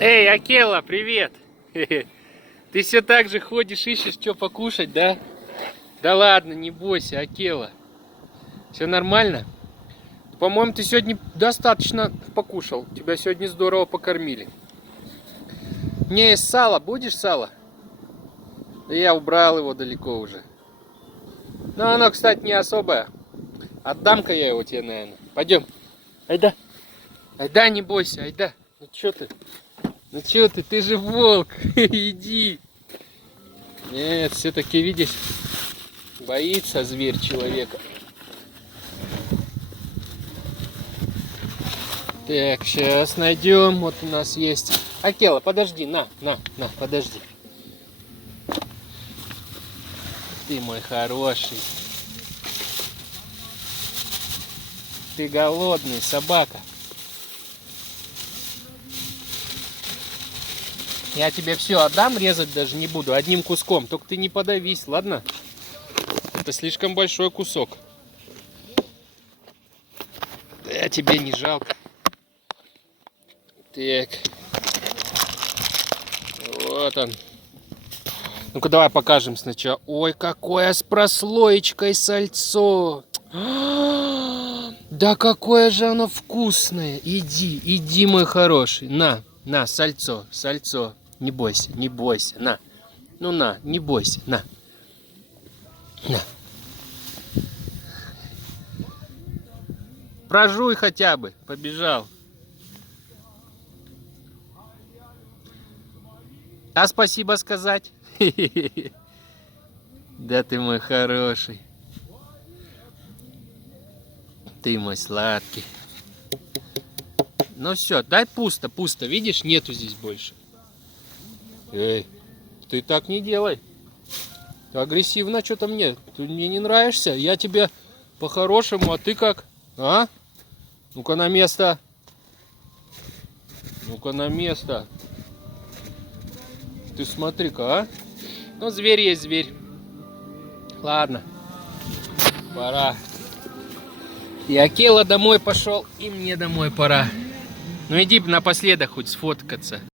Эй, Акела, привет! Ты все так же ходишь, ищешь, что покушать, да? Да ладно, не бойся, Акела. Все нормально? По-моему, ты сегодня достаточно покушал. Тебя сегодня здорово покормили. Не, есть сало. Будешь сало? Да я убрал его далеко уже. Но оно, кстати, не особое. Отдам-ка я его тебе, наверное. Пойдем. Айда. Айда, не бойся, айда. Ну что ты? Ну что ты же волк. Иди. Нет, все-таки, видишь, боится зверь человека. Так, сейчас найдем. Вот у нас есть. Акела, подожди, на, подожди. Ты мой хороший. Ты голодный, собака. Я тебе все отдам, резать даже не буду, одним куском. Только ты не подавись, ладно? Это слишком большой кусок. Да, тебе не жалко. Так. Вот он. Ну-ка давай покажем сначала. Ой, какое с прослоечкой сальцо. Да какое же оно вкусное. Иди, мой хороший. На, сальцо. Не бойся, на. Ну на, не бойся, на. Прожуй хотя бы, побежал. А спасибо сказать? Да ты мой хороший. Ты мой сладкий. Ну все, дай пусто, видишь, нету здесь больше. Эй, ты так не делай. Агрессивно что-то мне. Ты мне не нравишься. Я тебе по-хорошему, а ты как? А? Ну-ка на место. Ну-ка на место. Ты смотри-ка, а? Ну, зверь есть зверь. Ладно. Пора. И Акела домой пошел, и мне домой пора. Ну иди напоследок хоть сфоткаться.